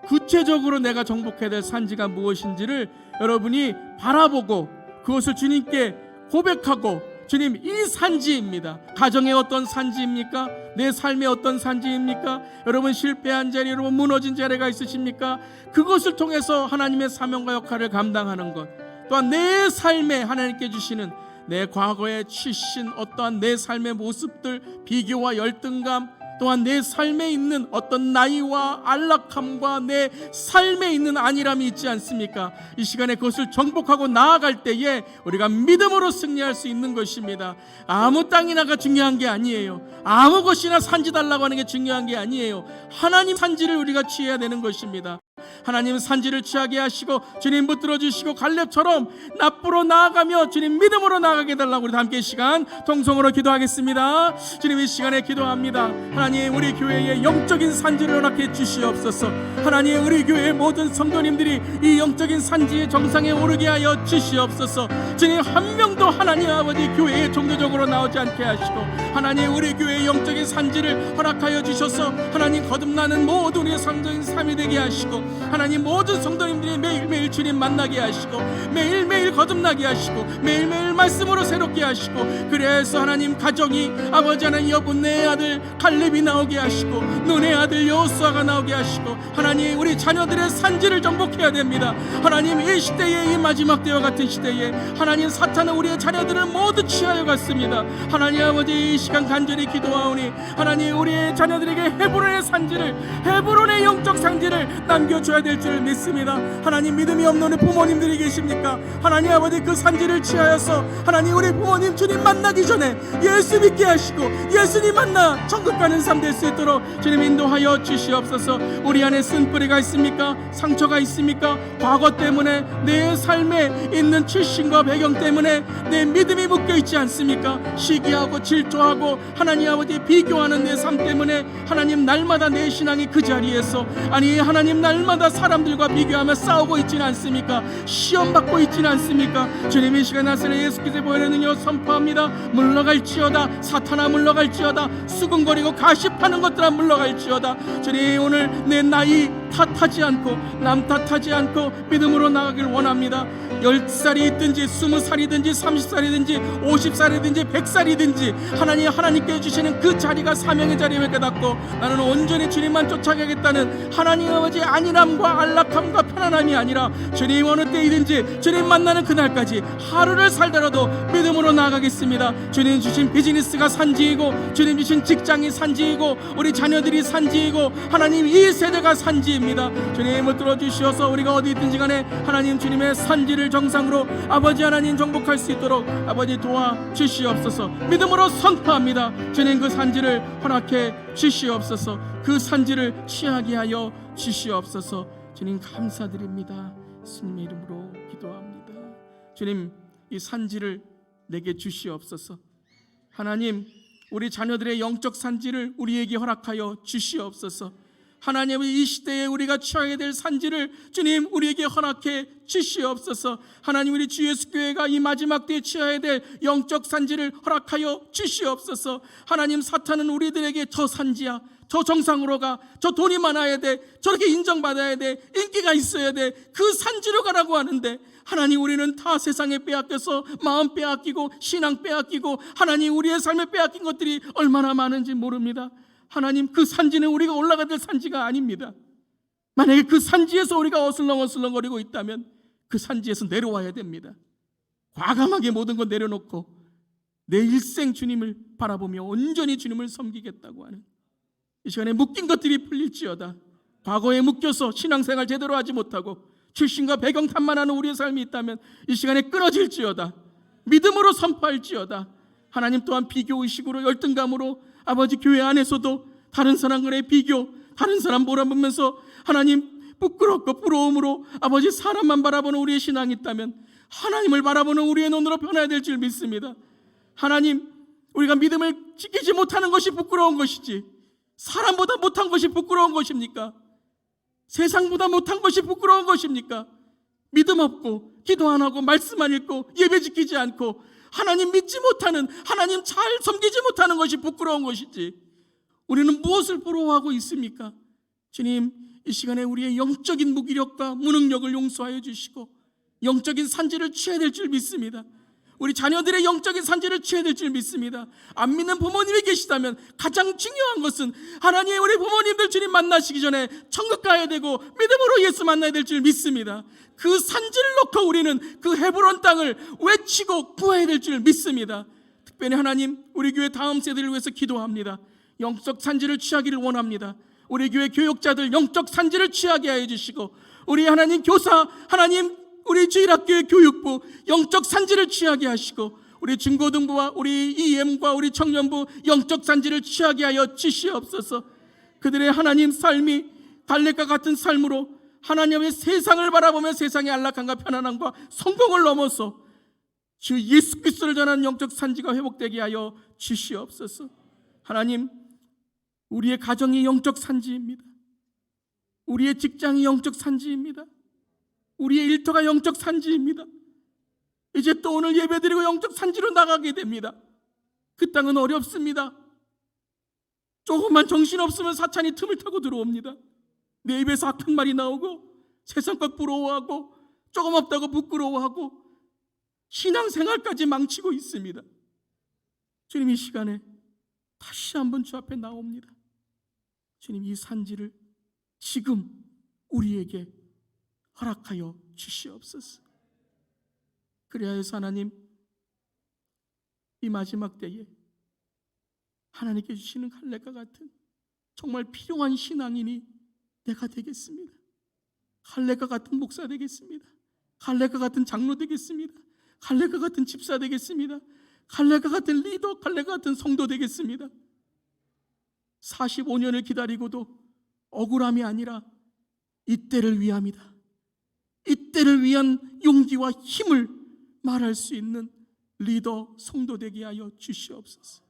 구체적으로 내가 정복해야 될 산지가 무엇인지를 여러분이 바라보고 그것을 주님께 고백하고, 주님, 이 산지입니다. 가정의 어떤 산지입니까? 내 삶의 어떤 산지입니까? 여러분 실패한 자리, 여러분 무너진 자리가 있으십니까? 그것을 통해서 하나님의 사명과 역할을 감당하는 것, 또한 내 삶에 하나님께 주시는 내 과거에 치신 어떠한 내 삶의 모습들, 비교와 열등감, 또한 내 삶에 있는 어떤 나이와 안락함과 내 삶에 있는 안일함이 있지 않습니까? 이 시간에 그것을 정복하고 나아갈 때에 우리가 믿음으로 승리할 수 있는 것입니다. 아무 땅이나가 중요한 게 아니에요. 아무 것이나 산지 달라고 하는 게 중요한 게 아니에요. 하나님 산지를 우리가 취해야 되는 것입니다. 하나님 산지를 취하게 하시고 주님 붙들어 주시고 갈렙처럼 납부로 나아가며 주님 믿음으로 나아가게 해달라고 우리 함께 이 시간 통성으로 기도하겠습니다. 주님, 이 시간에 기도합니다. 하나님, 우리 교회에 영적인 산지를 허락해 주시옵소서. 하나님, 우리 교회의 모든 성도님들이 이 영적인 산지의 정상에 오르게 하여 주시옵소서. 주님, 한 명도 하나님 아버지 교회에 종교적으로 나오지 않게 하시고, 하나님 우리 교회의 영적인 산지를 허락하여 주셔서 하나님 거듭나는 모든 우리의 성적인 삶이 되게 하시고, 하나님 모든 성도님들이 매일매일 주님 만나게 하시고, 매일매일 거듭나게 하시고, 매일매일 말씀으로 새롭게 하시고, 그래서 하나님 가정이 아버지 하나님 여분네 아들 갈렙이 나오게 하시고, 눈의 아들 여호수아가 나오게 하시고, 하나님 우리 자녀들의 산지를 정복해야 됩니다. 하나님 이 시대에, 이 마지막 때와 같은 시대에 하나님 사탄은 우리의 자녀들을 모두 취하여 갔습니다. 하나님 아버지, 이 시간 간절히 기도하오니 하나님 우리의 자녀들에게 헤브론의 산지를, 헤브론의 영적 산지를 남겨줘야 될 줄 믿습니다. 하나님, 믿음이 없는 부모님들이 계십니까? 하나님 아버지, 그 산지를 취하여서 하나님 우리 부모님 주님 만나기 전에 예수 믿게 하시고 예수님 만나 천국 가는 삶 될 수 있도록 주님 인도하여 주시옵소서. 우리 안에 쓴뿌리가 있습니까? 상처가 있습니까? 과거 때문에 내 삶에 있는 출신과 배경 때문에 내 믿음이 묶여있지 않습니까? 시기하고 질투하고 하나님 아버지 비교하는 내 삶 때문에 하나님 날마다 내 신앙이 그 자리에서, 아니 하나님 날마다 사람들과 비교하며 싸우고 있지는 않습니까? 시험받고 있지는 않습니까? 주님, 이 시간 나사렛 예수 그리스도의 보혈의 능력을 선포합니다. 물러갈지어다. 사탄아 물러갈지어다. 수근거리고 가십하는 것들아 물러갈지어다. 주님, 오늘 내 나이 탓하지 않고 남 탓하지 않고 믿음으로 나가길 원합니다. 10살이 있든지 20살이든지 30살이든지 50살이든지 100살이든지 하나님께 주시는 그 자리가 사명의 자리임을 깨닫고 나는 온전히 주님만 쫓아가겠다는 하나님 아버지 안일함과 안락함과 편안함이 아니라 주님 어느 때이든지 주님 만나는 그날까지 하루를 살더라도 믿음으로 나아가겠습니다. 주님 주신 비즈니스가 산지이고 주님 주신 직장이 산지이고 우리 자녀들이 산지이고 하나님 이 세대가 산지입니다. 주님을 들어주시어서 우리가 어디 있든지 간에 하나님 주님의 산지를 정상으로 아버지 하나님 정복할 수 있도록 아버지 도와주시옵소서. 믿음으로 선포합니다. 주님 그 산지를 허락해 주시옵소서. 그 산지를 취하게 하여 주시옵소서. 주님 감사드립니다. 예수님의 이름으로 기도합니다. 주님, 이 산지를 내게 주시옵소서. 하나님, 우리 자녀들의 영적 산지를 우리에게 허락하여 주시옵소서. 하나님, 이 시대에 우리가 취하게 될 산지를 주님 우리에게 허락해 주시옵소서. 하나님, 우리 주 예수 교회가 이 마지막 때에 취해야 될 영적 산지를 허락하여 주시옵소서. 하나님, 사탄은 우리들에게 저 산지야, 저 정상으로 가, 저 돈이 많아야 돼, 저렇게 인정받아야 돼, 인기가 있어야 돼, 그 산지로 가라고 하는데 하나님, 우리는 다 세상에 빼앗겨서 마음 빼앗기고 신앙 빼앗기고 하나님 우리의 삶에 빼앗긴 것들이 얼마나 많은지 모릅니다. 하나님, 그 산지는 우리가 올라가야 될 산지가 아닙니다. 만약에 그 산지에서 우리가 어슬렁어슬렁거리고 있다면 그 산지에서 내려와야 됩니다. 과감하게 모든 걸 내려놓고 내 일생 주님을 바라보며 온전히 주님을 섬기겠다고 하는 이 시간에 묶인 것들이 풀릴지어다. 과거에 묶여서 신앙생활 제대로 하지 못하고 출신과 배경 탓만하는 우리의 삶이 있다면 이 시간에 끊어질지어다. 믿음으로 선포할지어다. 하나님 또한 비교의식으로 열등감으로 아버지 교회 안에서도 다른 사람과의 비교, 다른 사람 몰아보면서 하나님 부끄럽고 부러움으로 아버지 사람만 바라보는 우리의 신앙이 있다면 하나님을 바라보는 우리의 눈으로 변해야 될 줄 믿습니다. 하나님, 우리가 믿음을 지키지 못하는 것이 부끄러운 것이지 사람보다 못한 것이 부끄러운 것입니까? 세상보다 못한 것이 부끄러운 것입니까? 믿음 없고 기도 안 하고 말씀 안 읽고 예배 지키지 않고 하나님 믿지 못하는, 하나님 잘 섬기지 못하는 것이 부끄러운 것이지 우리는 무엇을 부러워하고 있습니까? 주님, 이 시간에 우리의 영적인 무기력과 무능력을 용서하여 주시고 영적인 산지를 취해야 될 줄 믿습니다. 우리 자녀들의 영적인 산지를 취해야 될 줄 믿습니다. 안 믿는 부모님이 계시다면 가장 중요한 것은 하나님의 우리 부모님들 주님 만나시기 전에 천국 가야 되고 믿음으로 예수 만나야 될 줄 믿습니다. 그 산지를 놓고 우리는 그 헤브론 땅을 외치고 구해야 될 줄 믿습니다. 특별히 하나님, 우리 교회 다음 세대를 위해서 기도합니다. 영적 산지를 취하기를 원합니다. 우리 교회 교육자들 영적 산지를 취하게 하여 주시고 우리 하나님 교사, 하나님 우리 주일학교의 교육부 영적 산지를 취하게 하시고 우리 중고등부와 우리 EM과 우리 청년부 영적 산지를 취하게 하여 주시옵소서. 그들의 하나님 삶이 갈렙과 같은 삶으로 하나님의 세상을 바라보며 세상의 안락함과 편안함과 성공을 넘어서 주 예수 그리스도를 전하는 영적 산지가 회복되게 하여 주시옵소서. 하나님, 우리의 가정이 영적 산지입니다. 우리의 직장이 영적 산지입니다. 우리의 일터가 영적 산지입니다. 이제 또 오늘 예배드리고 영적 산지로 나가게 됩니다. 그 땅은 어렵습니다. 조금만 정신없으면 사탄이 틈을 타고 들어옵니다. 내 입에서 악한 말이 나오고 세상과 부러워하고 조금 없다고 부끄러워하고 신앙생활까지 망치고 있습니다. 주님, 이 시간에 다시 한번 주 앞에 나옵니다. 주님, 이 산지를 지금 우리에게 허락하여 주시옵소서. 그래야 해서 하나님, 이 마지막 때에 하나님께 주시는 갈렙과 같은 정말 필요한 신앙인이 내가 되겠습니다. 갈렙과 같은 목사 되겠습니다. 갈렙과 같은 장로 되겠습니다. 갈렙과 같은 집사 되겠습니다. 갈렙과 같은 리더, 갈렙과 같은 성도 되겠습니다. 45년을 기다리고도 억울함이 아니라 이때를 위함이다. 이때를 위한 용기와 힘을 말할 수 있는 리더, 성도 되게 하여 주시옵소서.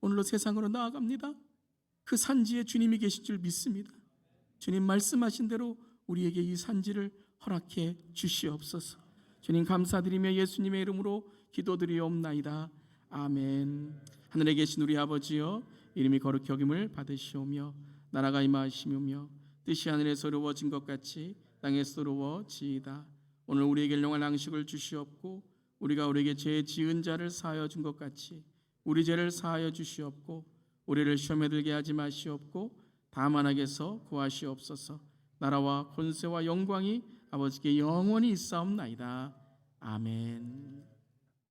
오늘로 세상으로 나아갑니다. 그 산지에 주님이 계실 줄 믿습니다. 주님 말씀하신 대로 우리에게 이 산지를 허락해 주시옵소서. 주님 감사드리며 예수님의 이름으로 기도드리옵나이다. 아멘. 하늘에 계신 우리 아버지여, 이름이 거룩히 여김을 받으시오며 나라가 임하시며 뜻이 하늘에서 이루어진 것 같이 땅에서 이루어지이다. 오늘 우리에게 일용할 양식을 주시옵고 우리가 우리에게 죄 지은 자를 사하여 준 것 같이 우리 죄를 사하여 주시옵고 우리를 시험에 들게 하지 마시옵고 다만 악에서 구하시옵소서. 나라와 권세와 영광이 아버지께 영원히 있사옵나이다. 아멘.